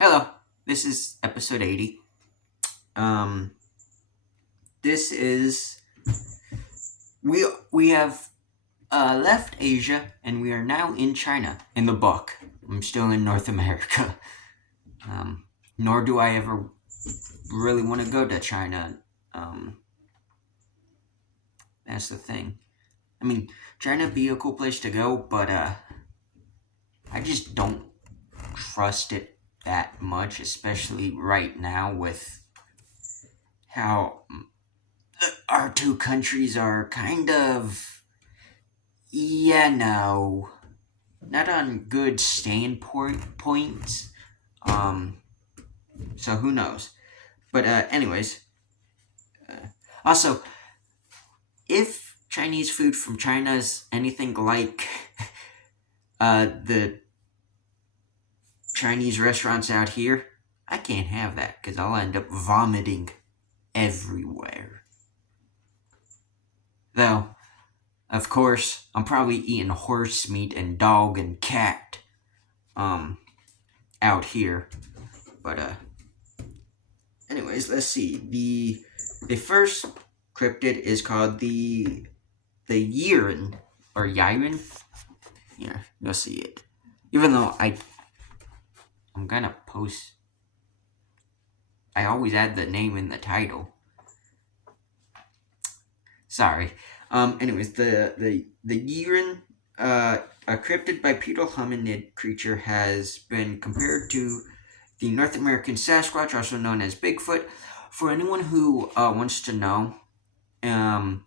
Hello, this is episode 80. Um, this is we have left Asia and we are now in China in the book. I'm still in North America. Um, Nor do I ever really want to go to China. Um, that's the thing. I mean, China be a cool place to go, but I just don't trust it that much, especially right now with how our two countries are kind of, no, not on good standpoint points. Um, so who knows? But anyways, also, if Chinese food from China is anything like the Chinese restaurants out here, I can't have that because I'll end up vomiting everywhere. Though, of course, I'm probably eating horse meat and dog and cat um out here. But anyways, let's see. The first cryptid is called the Yiren or Yiren. Yeah, you'll see it. Even though I'm gonna post, I always add the name in the title. Sorry. Anyways, the Yiren, a cryptid bipedal hominid creature, has been compared to the North American Sasquatch, also known as Bigfoot. For anyone who wants to know, um,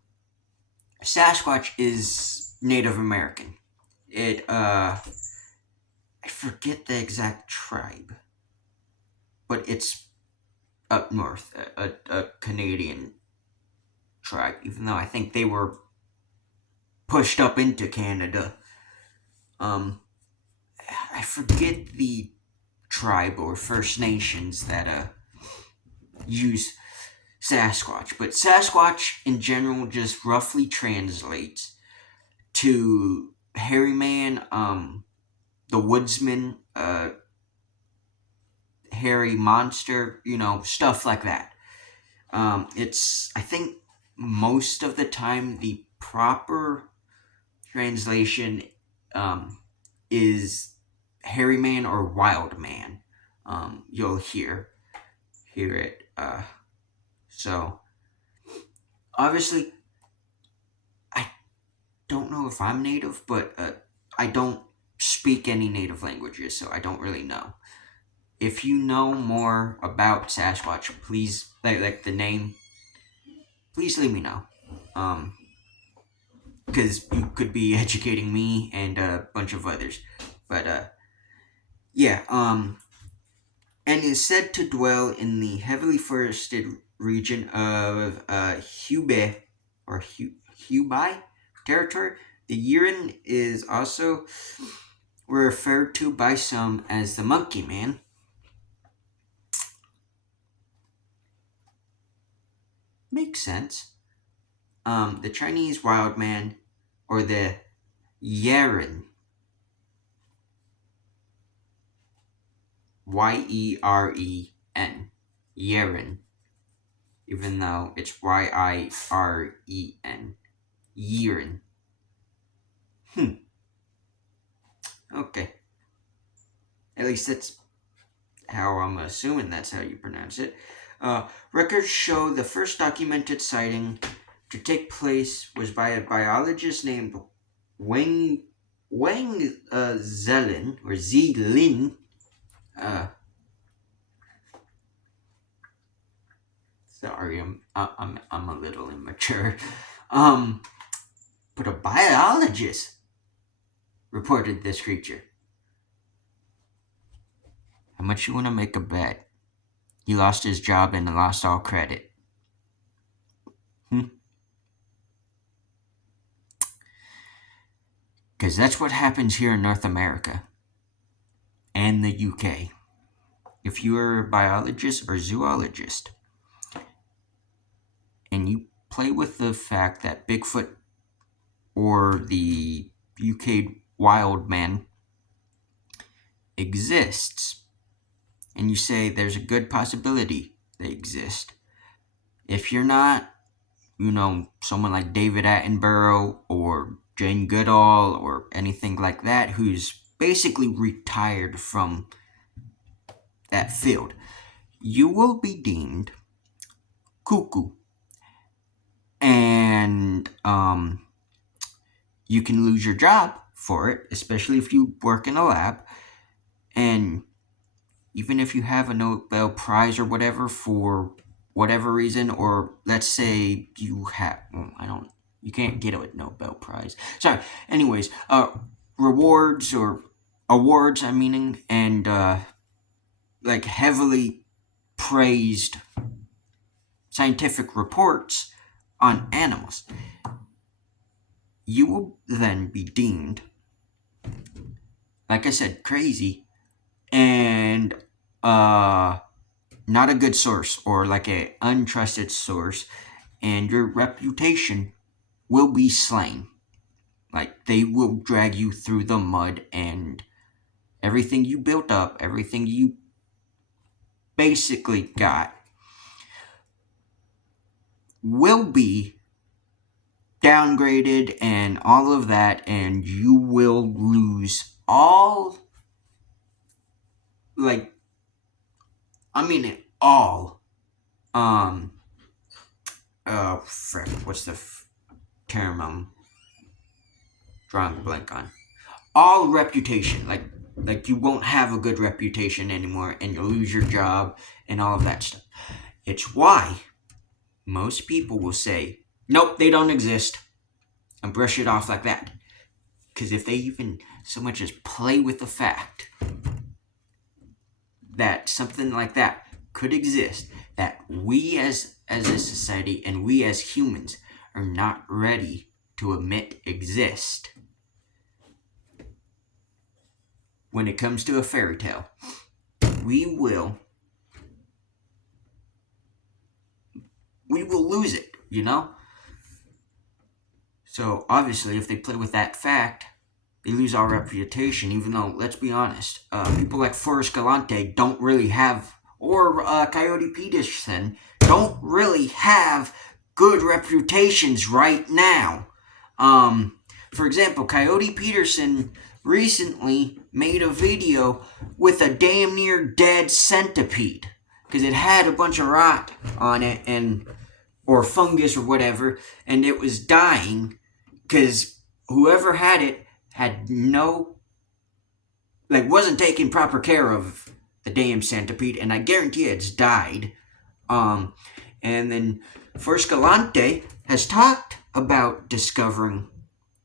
Sasquatch is Native American. I forget the exact tribe, but it's up north, a Canadian tribe, even though I think they were pushed up into Canada. Um, I forget the tribe or First Nations that use Sasquatch, but Sasquatch in general just roughly translates to hairy man, the woodsman, hairy monster, stuff like that. It's, I think, most of the time the proper translation um, is hairy man or wild man. You'll hear it. So obviously, I don't know if I'm native, but I don't speak any native languages, so I don't really know. If you know more about Sasquatch, please, like the name, please let me know. Um, because you could be educating me and a bunch of others. But yeah, and is said to dwell in the heavily forested region of Hubei or Hubei territory. The Yiren is also referred to by some as the Monkey Man. Makes sense. The Chinese Wild Man or the Yiren, Yeren, Yiren, even though it's Yiren, Yiren. Hmm. Okay. At least that's how I'm assuming that's how you pronounce it. Records show the first documented sighting to take place was by a biologist named Wang Zelin or Zilin. Uh, Sorry, I'm a little immature. Um, but a biologist reported this creature. How much you want to make a bet? He lost his job and lost all credit. Hmm? Because that's what happens here in North America and the UK. If you are a biologist or zoologist and you play with the fact that Bigfoot or the UK wild man exists, and you say there's a good possibility they exist. If you're not, someone like David Attenborough or Jane Goodall or anything like that, who's basically retired from that field, you will be deemed cuckoo. And you can lose your job for it, especially if you work in a lab. And even if you have a Nobel Prize or whatever for whatever reason, or let's say you have, you can't get a Nobel Prize. Sorry. Anyways, rewards or awards, I'm meaning, and like heavily praised scientific reports on animals, you will then be deemed, like I said, crazy and not a good source, or like a untrusted source, and your reputation will be slain. Like, they will drag you through the mud, and everything you built up, everything you basically got, will be downgraded and all of that, and you will lose all, like, I mean it all. Frick, what's the term I'm drawing a blank on? All reputation, like you won't have a good reputation anymore, and you'll lose your job and all of that stuff. It's why most people will say, nope, they don't exist, and brush it off like that. Because if they even so much as play with the fact that something like that could exist, that we as a society and we as humans are not ready to admit exist, when it comes to a fairy tale, we will lose it, So obviously, if they play with that fact, they lose our reputation, even though, let's be honest, people like Forrest Galante don't really have, or Coyote Peterson don't really have good reputations right now. For example, Coyote Peterson recently made a video with a damn near dead centipede, because it had a bunch of rot on it, or fungus or whatever, and it was dying, because whoever had it had wasn't taking proper care of the damn centipede, and I guarantee it's died. And then First Galante has talked about discovering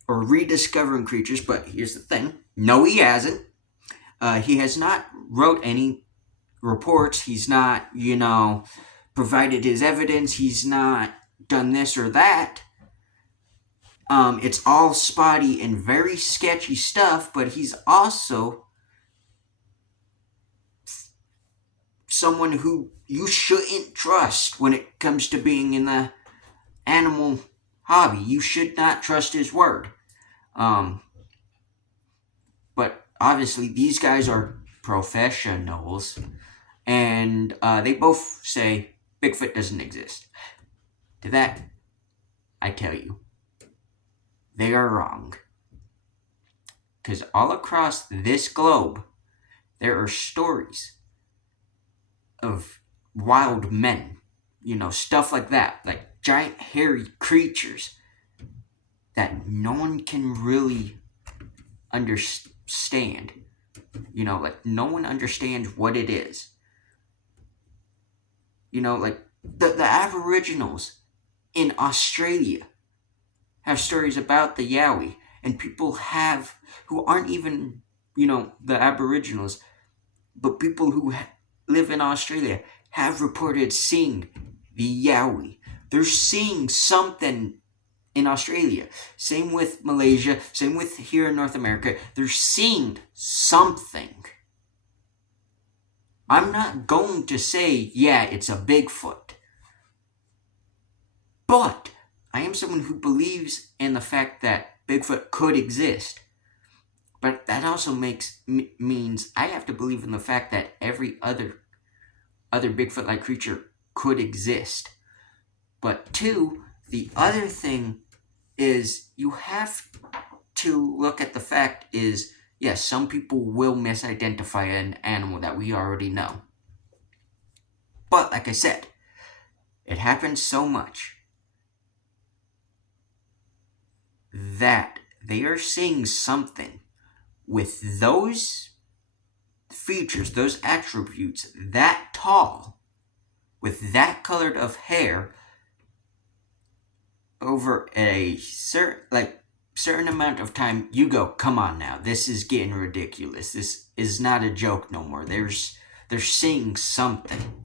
or rediscovering creatures, but here's the thing. No, he hasn't. He has not wrote any reports. He's not, provided his evidence. He's not done this or that. It's all spotty and very sketchy stuff, but he's also someone who you shouldn't trust when it comes to being in the animal hobby. You should not trust his word. But obviously these guys are professionals, and they both say Bigfoot doesn't exist. To that, I tell you, they are wrong. Because all across this globe, there are stories of wild men, stuff like that, like giant hairy creatures that no one can really understand. Like no one understands what it is. Like the Aboriginals in Australia have stories about the Yowie, and people who aren't even, the Aboriginals, but people who live in Australia have reported seeing the Yowie. They're seeing something in Australia. Same with Malaysia, same with here in North America. They're seeing something. I'm not going to say, yeah, it's a Bigfoot. But I am someone who believes in the fact that Bigfoot could exist. But that also means I have to believe in the fact that every other other Bigfoot-like creature could exist. But two, the other thing is you have to look at the fact is, yes, some people will misidentify an animal that we already know. But like I said, it happens so much that they are seeing something with those features, those attributes, that tall, with that colored of hair, over a certain amount of time, you go, come on now, this is getting ridiculous. This is not a joke no more. They're seeing something.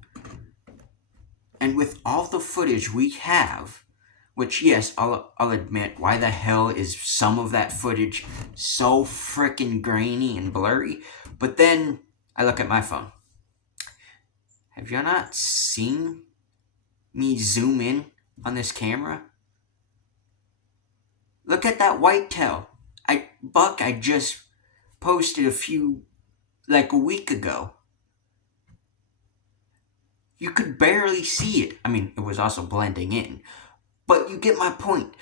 And with all the footage we have, which, yes, I'll admit, why the hell is some of that footage so freaking grainy and blurry? But then I look at my phone. Have you not seen me zoom in on this camera? Look at that whitetail. I just posted a week ago. You could barely see it. I mean, it was also blending in. But you get my point.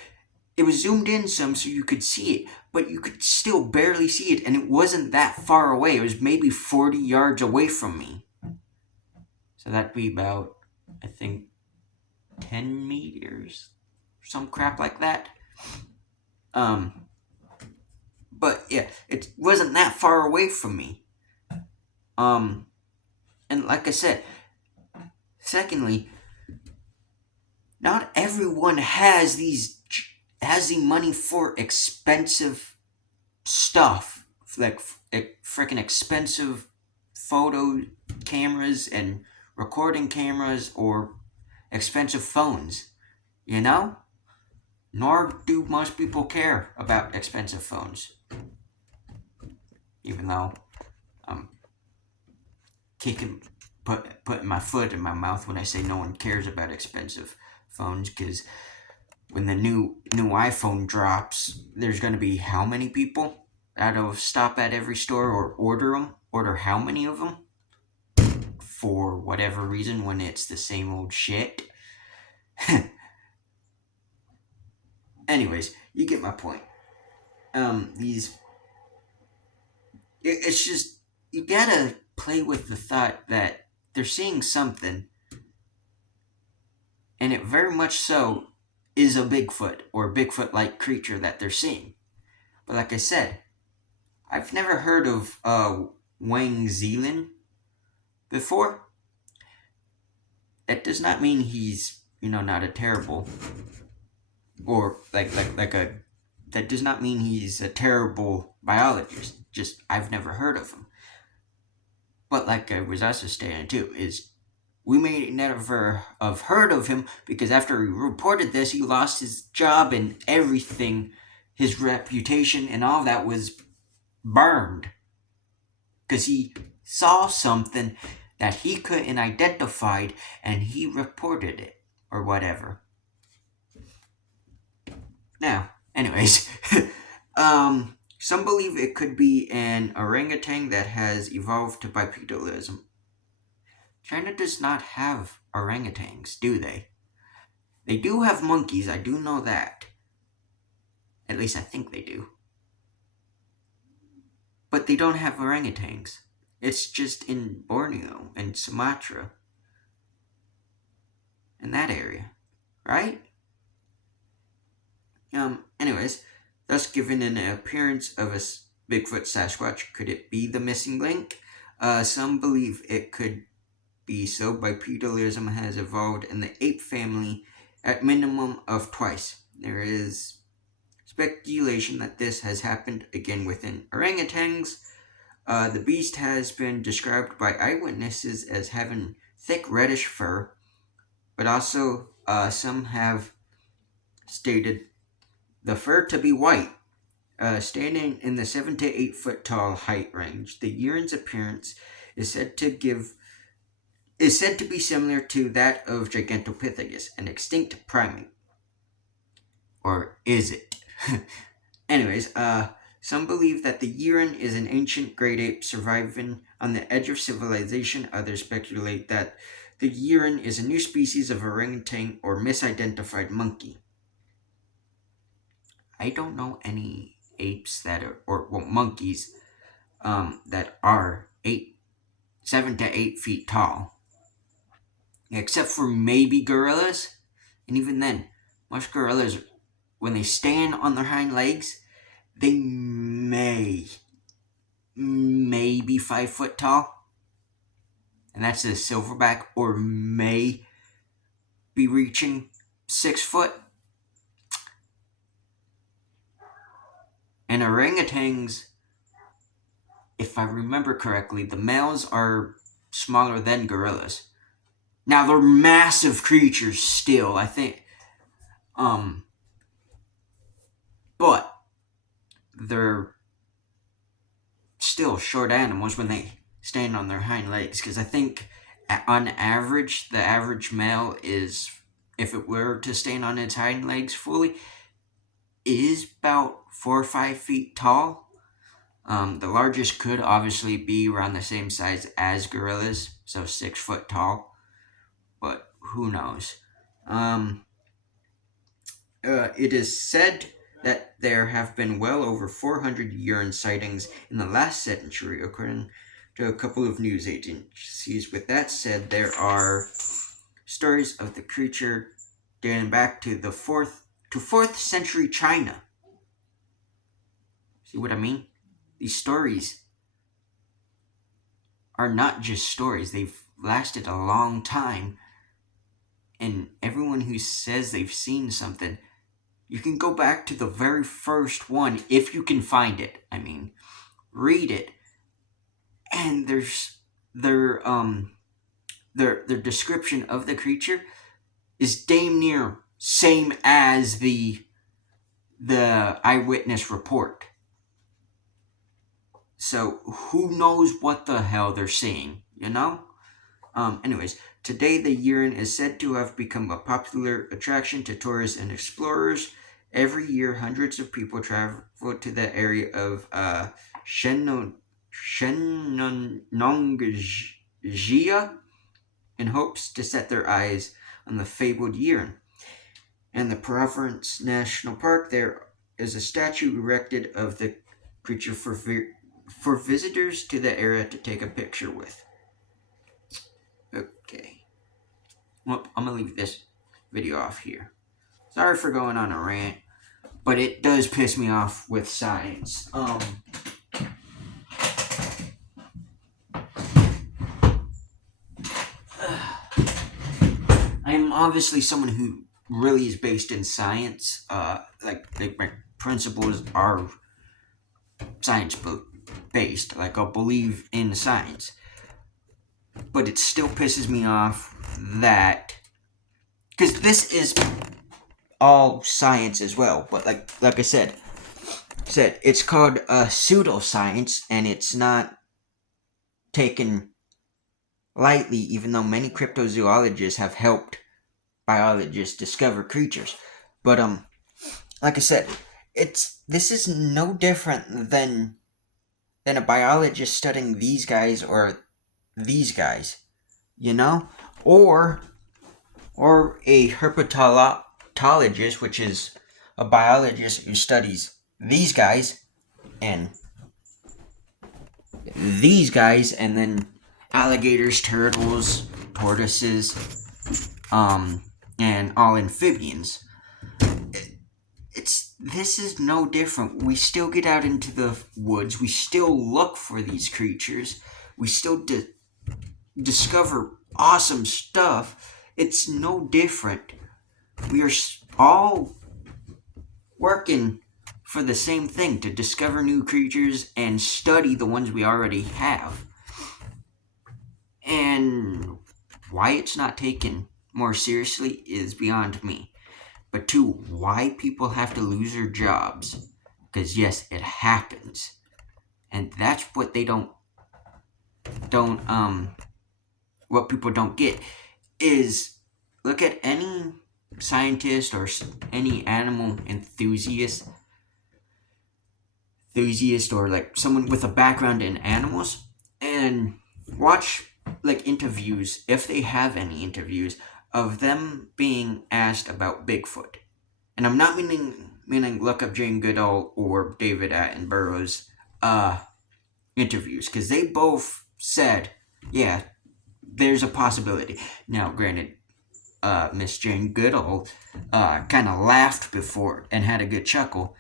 It was zoomed in some so you could see it, but you could still barely see it, and it wasn't that far away. It was maybe 40 yards away from me. So that'd be about, I think, 10 meters, some crap like that. But yeah, it wasn't that far away from me. And like I said, secondly, not everyone has the money for expensive stuff, like freaking expensive photo cameras and recording cameras or expensive phones, you know? Nor do most people care about expensive phones. Even though I'm putting my foot in my mouth when I say no one cares about expensive phones, because when the new iPhone drops, there's going to be how many people that'll stop at every store or order how many of them for whatever reason when it's the same old shit. Anyways, you get my point. It's just, you gotta play with the thought that they're seeing something, and it very much so is a Bigfoot or Bigfoot-like creature that they're seeing. But like I said, I've never heard of Wang Zealand before. That does not mean he's, not a terrible, or that does not mean he's a terrible biologist. Just, I've never heard of him. But like I was also stating too, is we may never have heard of him because after he reported this, he lost his job and everything, his reputation and all that was burned. Because he saw something that he couldn't identify and he reported it or whatever. Now, anyways, some believe it could be an orangutan that has evolved to bipedalism. China does not have orangutans, do they? They do have monkeys, I do know that. At least I think they do. But they don't have orangutans. It's just in Borneo and Sumatra. In that area, right? Anyways, thus given an appearance of a Bigfoot Sasquatch, could it be the missing link? Some believe it could be so. Bipedalism has evolved in the ape family at minimum of twice. There is speculation that this has happened again within orangutans. The beast has been described by eyewitnesses as having thick reddish fur, but also some have stated the fur to be white, standing in the 7 to 8 foot tall height range. The Yiren's appearance is said to be similar to that of Gigantopithecus, an extinct primate. Or is it? Anyways, Some believe that the Yiren is an ancient great ape surviving on the edge of civilization. Others speculate that the Yiren is a new species of orangutan or misidentified monkey. I don't know any apes that are, or well, monkeys that are 7 to 8 feet tall, except for maybe gorillas. And even then, most gorillas, when they stand on their hind legs, they may be 5 foot tall, and that's a silverback, or may be reaching 6 foot. And orangutans, if I remember correctly, the males are smaller than gorillas. Now they're massive creatures still, I think. But they're still short animals when they stand on their hind legs. Because I think on average, the average male is, if it were to stand on its hind legs fully, is about 4 or 5 feet tall. The largest could obviously be around the same size as gorillas, so 6 foot tall, but who knows? It is said that there have been well over 400 Yiren sightings in the last century, according to a couple of news agencies. With that said, there are stories of the creature dating back to the 4th century China. See what I mean? These stories are not just stories, they've lasted a long time. And everyone who says they've seen something, you can go back to the very first one if you can find it. I mean, read it. And their description of the creature is damn near same as the eyewitness report. So who knows what the hell they're seeing, you know? Anyways, today the Yiren is said to have become a popular attraction to tourists and explorers. Every year, hundreds of people travel to the area of Shennongjia in hopes to set their eyes on the fabled Yiren. And the Province National Park, there is a statue erected of the creature for visitors to the area to take a picture with. Okay. Well, I'm going to leave this video off here. Sorry for going on a rant, but it does piss me off with science. I am obviously someone who really is based in science. Like my principles are science-based. Like, I'll believe in science. But it still pisses me off that, because this is all science as well, but like I said, it's called pseudoscience, and it's not taken lightly, even though many cryptozoologists have helped biologists discover creatures. But like I said, this is no different than a biologist studying these guys or these guys, you know, or a herpetologist, which is a biologist who studies these guys and these guys, and then alligators, turtles, tortoises, and all amphibians. This is no different. We still get out into the woods. We still look for these creatures. We still discover awesome stuff. It's no different. We are all working for the same thing, to discover new creatures and study the ones we already have. And why it's not taken more seriously is beyond me. But two, why people have to lose their jobs. Because yes, it happens. And that's what they what people don't get is, look at any scientist or any animal enthusiast. enthusiast or like someone with a background in animals and watch like interviews, if they have any interviews, of them being asked about Bigfoot. And I'm not meaning look up Jane Goodall or David Attenborough's interviews, because they both said, yeah, there's a possibility. Now, granted, Miss Jane Goodall kind of laughed before and had a good chuckle,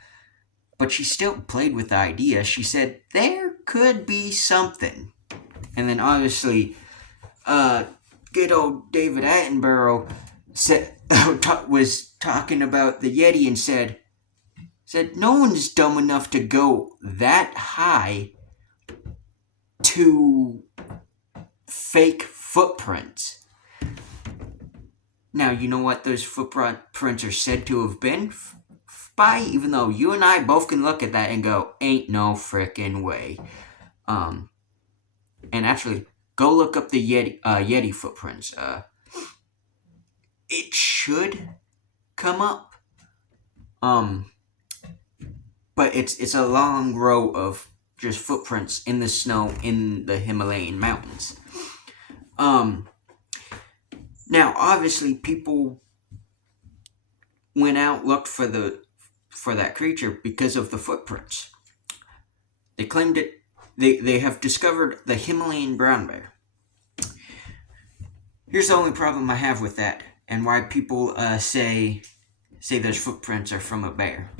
but she still played with the idea. She said there could be something. And then obviously, good old David Attenborough was talking about the Yeti and said no one's dumb enough to go that high to fake footprints. Now, you know what those footprints are said to have been by? Even though you and I both can look at that and go, ain't no frickin' way. And actually, go look up the Yeti footprints. It should come up. But it's a long row of just footprints in the snow in the Himalayan mountains. Now, obviously, people went out, looked for that creature because of the footprints. They claimed it. They have discovered the Himalayan brown bear. Here's the only problem I have with that, and why people say those footprints are from a bear.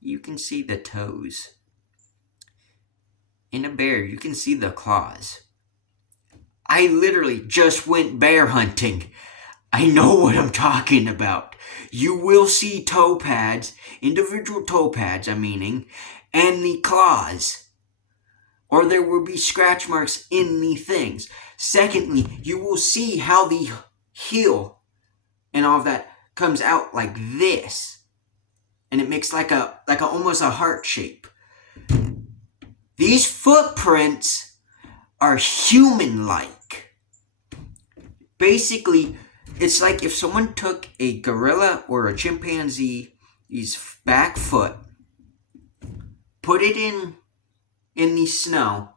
You can see the toes. In a bear, you can see the claws. I literally just went bear hunting. I know what I'm talking about. You will see toe pads, individual toe pads, and the claws. Or there will be scratch marks in the things. Secondly, you will see how the heel and all of that comes out like this. And it makes like a almost a heart shape. These footprints are human-like. Basically, it's like if someone took a gorilla or a chimpanzee's back foot, put it in the snow,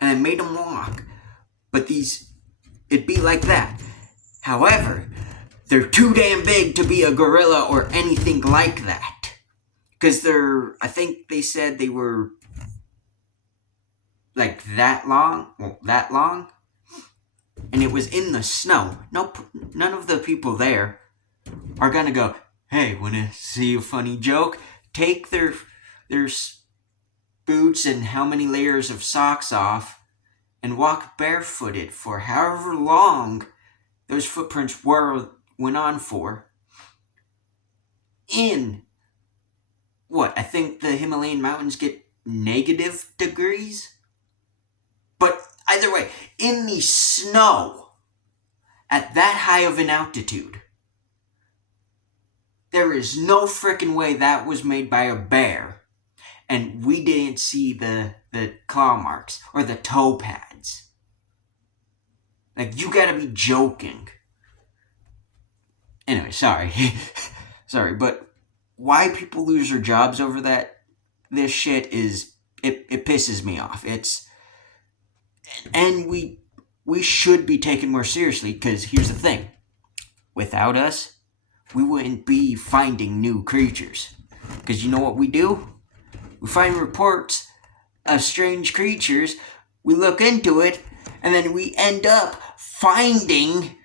and then made them walk. But it'd be like that. However, they're too damn big to be a gorilla or anything like that. Because I think they said they were like that long. And it was in the snow. None of the people there are gonna go, hey, wanna see a funny joke? Take their boots and how many layers of socks off and walk barefooted for however long those footprints went on for. In what? I think the Himalayan mountains get negative degrees? But either way, in the snow, at that high of an altitude, there is no frickin' way that was made by a bear. And we didn't see the claw marks or the toe pads. Like, you gotta be joking. Anyway, sorry. Sorry, but why people lose their jobs over this shit it pisses me off. And we should be taken more seriously, because here's the thing. Without us, we wouldn't be finding new creatures. Because you know what we do? We find reports of strange creatures, we look into it, and then we end up finding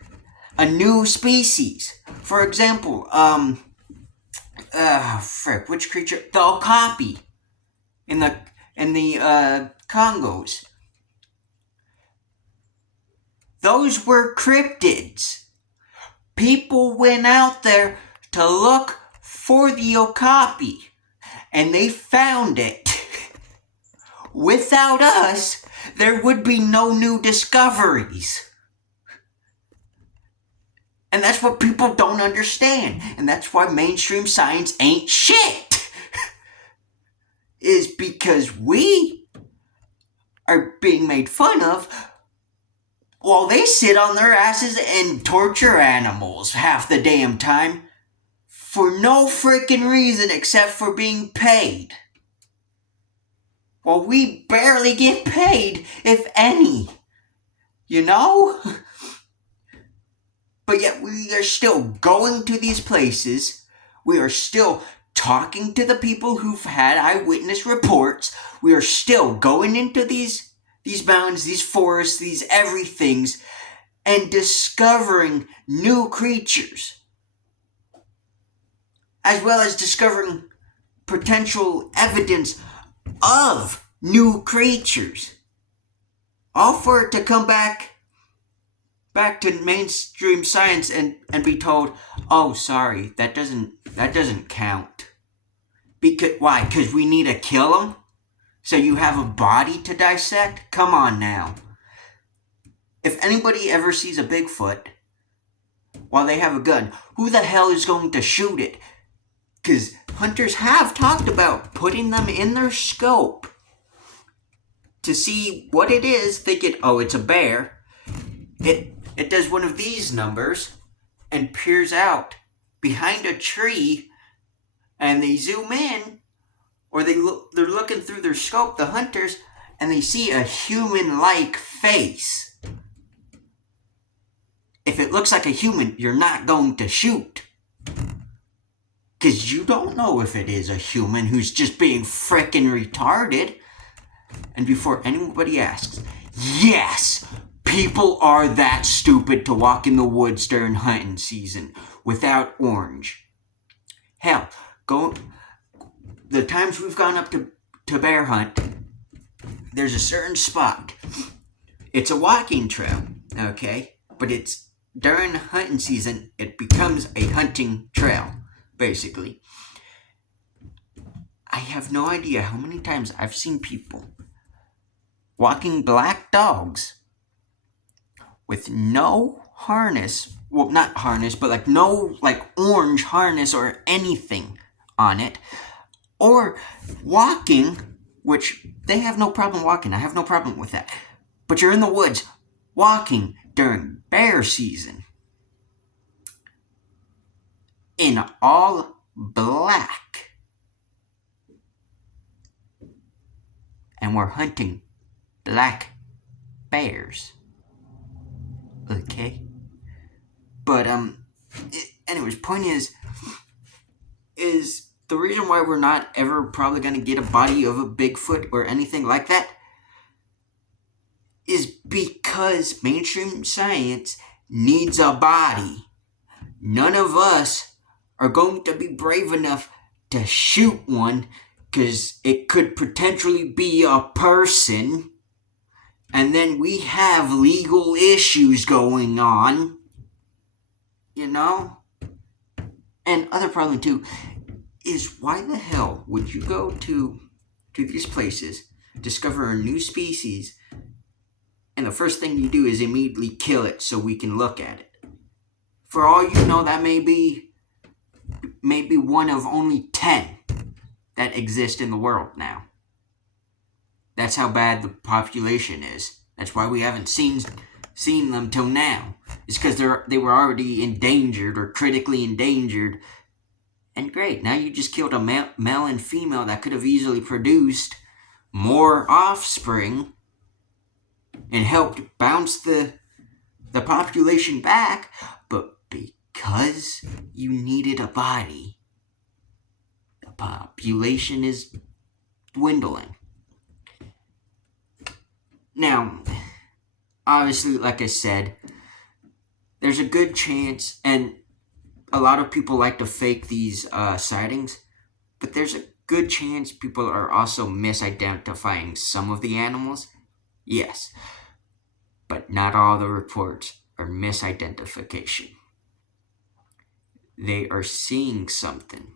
a new species. For example, which creature? The okapi in the Congos. Those were cryptids. People went out there to look for the okapi, and they found it. Without us, there would be no new discoveries. And that's what people don't understand. And that's why mainstream science ain't shit. Is because we are being made fun of while they sit on their asses and torture animals half the damn time for no freaking reason except for being paid. Well, we barely get paid, if any, you know? But yet we are still going to these places. We are still talking to the people who've had eyewitness reports. We are still going into these mountains, these forests, these everythings, and discovering new creatures, as well as discovering potential evidence of new creatures. All for it to come back to mainstream science and be told, oh, sorry, that doesn't count. Because why? Because we need to kill them? So you have a body to dissect? Come on now. If anybody ever sees a Bigfoot while they have a gun, who the hell is going to shoot it? Because hunters have talked about putting them in their scope to see what it is, thinking, oh, it's a bear. It does one of these numbers and peers out behind a tree, and they zoom in, or they're looking through their scope, the hunters, and they see a human-like face. If it looks like a human, you're not going to shoot. Because you don't know if it is a human who's just being frickin' retarded. And before anybody asks, yes, people are that stupid to walk in the woods during hunting season without orange. Hell, the times we've gone up to bear hunt, there's a certain spot. It's a walking trail, okay? But it's during hunting season, it becomes a hunting trail, basically. I have no idea how many times I've seen people walking black dogs with no harness, well, not harness, but like no like orange harness or anything on it, or walking, which they have no problem walking. I have no problem with that. But you're in the woods walking during bear season in all black, and we're hunting black bears. Okay? But, anyways, point is the reason why we're not ever probably going to get a body of a Bigfoot or anything like that is because mainstream science needs a body. None of us are going to be brave enough to shoot one because it could potentially be a person. And then we have legal issues going on, you know? And other problem too is why the hell would you go to these places, discover a new species, and the first thing you do is immediately kill it so we can look at it? For all you know, that may be one of only 10 that exist in the world now. That's how bad the population is. That's why we haven't seen them till now. It's because they were already endangered or critically endangered. And great, now you just killed a male and female that could have easily produced more offspring and helped bounce the population back. But because you needed a body, the population is dwindling. Now, obviously, like I said, there's a good chance, and a lot of people like to fake these sightings, but there's a good chance people are also misidentifying some of the animals. Yes, but not all the reports are misidentification. They are seeing something.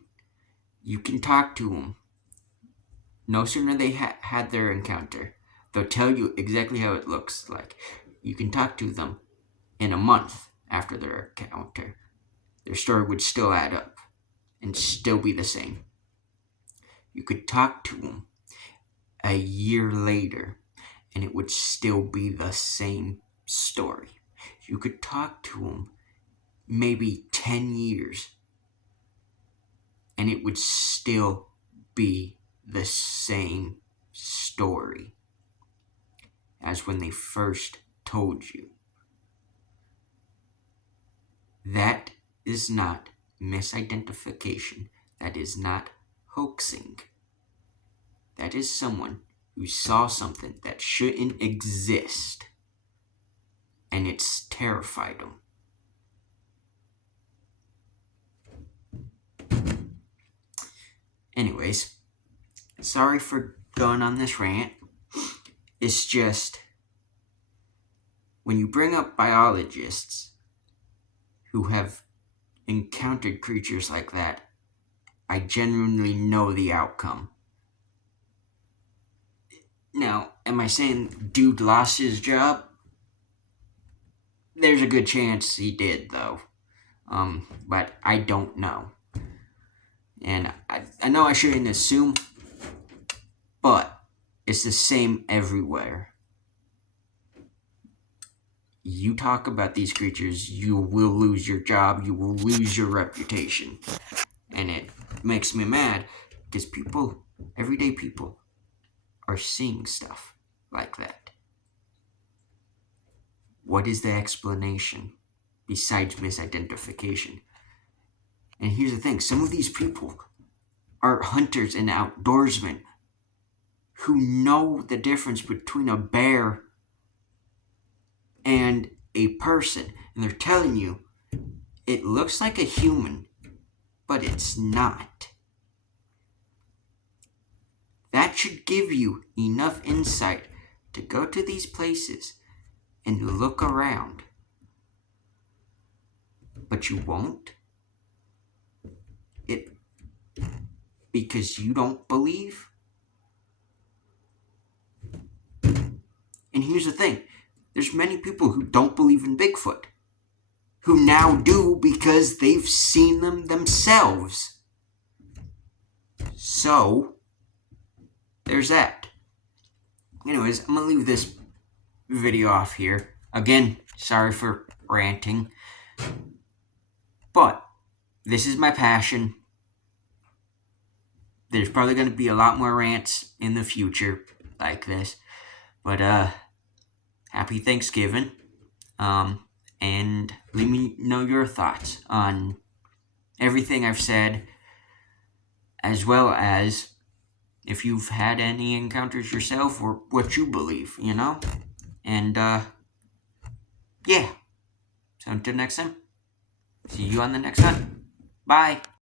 You can talk to them. No sooner they had their encounter, they'll tell you exactly how it looks like. You can talk to them in a month after their encounter. Their story would still add up and still be the same. You could talk to them a year later and it would still be the same story. You could talk to them maybe 10 years and it would still be the same story as when they first told you. That is not misidentification. That is not hoaxing. That is someone who saw something that shouldn't exist, and it's terrified them. Anyways, sorry for going on this rant. It's just, when you bring up biologists who have encountered creatures like that, I genuinely know the outcome. Now, am I saying dude lost his job? There's a good chance he did, though. But I don't know. And I know I shouldn't assume, but it's the same everywhere. You talk about these creatures, you will lose your job, you will lose your reputation. And it makes me mad because people, everyday people, are seeing stuff like that. What is the explanation besides misidentification? And here's the thing, some of these people are hunters and outdoorsmen who know the difference between a bear and a person. And they're telling you, it looks like a human, but it's not. That should give you enough insight to go to these places and look around. But you won't. Because you don't believe. And here's the thing. There's many people who don't believe in Bigfoot, who now do because they've seen them themselves. So, there's that. Anyways, I'm going to leave this video off here. Again, sorry for ranting. But, this is my passion. There's probably going to be a lot more rants in the future like this. But, happy Thanksgiving. And let me know your thoughts on everything I've said, as well as if you've had any encounters yourself or what you believe, you know? And, yeah. So until next time, see you on the next one. Bye.